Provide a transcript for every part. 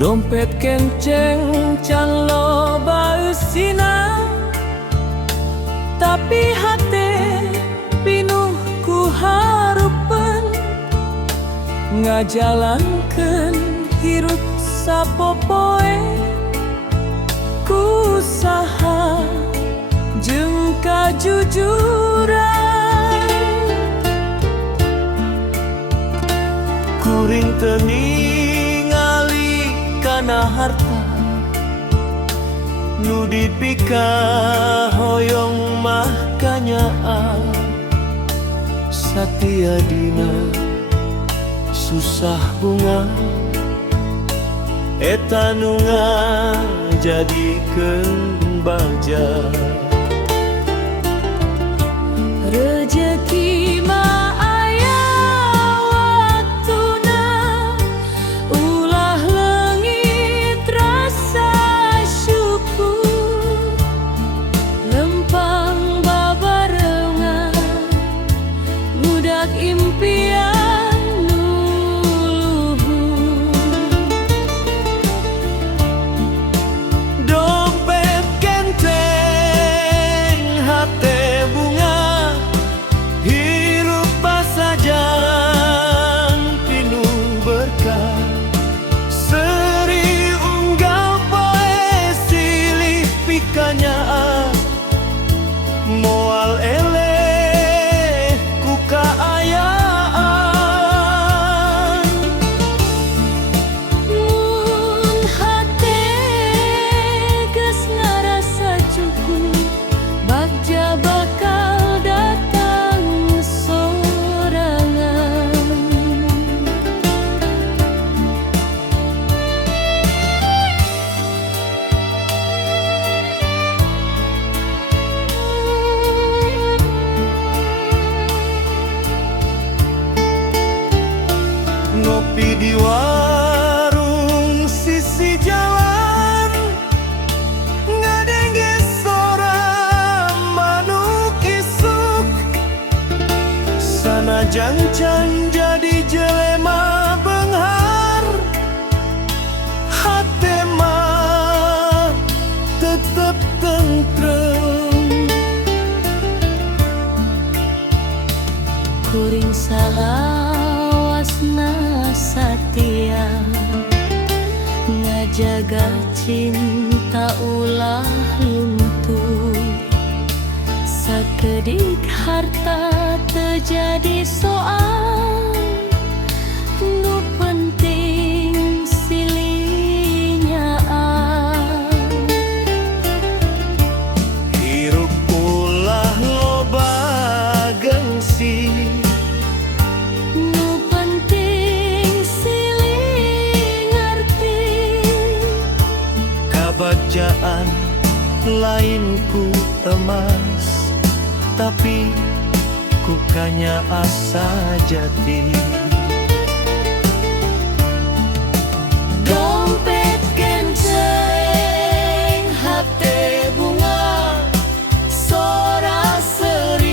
Dompet kenceng can loba eusina, tapi hate pinuh ku harupan ngajalankeun hirup sapopoe ku saha jeung kajujuran. Kuring teu ningali kana harta nu dipika hoyong mah kanyaan, satia dina susah bunga eta nu ngajadikeun baja. Rezeki mah aya waktuna, ulah leungit rasa syukur, lempang babarengan budak impian nu luhur. Dompet kenteng hate bunga, hirup basajang pinuh berkah, seri unggal poe silih pikanyaan, moal eleh ku kaayaan. Mun hate geus ngarasa cukup, bagja bakal datang sorangan. Ngopi di warung sisi jalan, ngadengge sora manuk isuk, sanajan can jadi jelema beunghar, hate mah tetep tentrem. Kuring salawasna satia, ngajaga cinta ulah luntur, sakedik harta terjadi soal, nu penting silinyaan. Hirup ulah loba gengsi, Nu penting silih ngarti, kabajaan lain ku emas, tapi ku kanya asa jati. dompet kenceng hate bunga, sora sering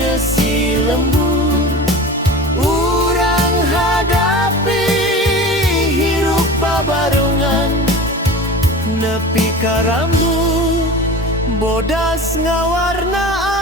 ngesi lembur, urang hadapi hirup babarungan, Nepi ka rambut bodas ngawarna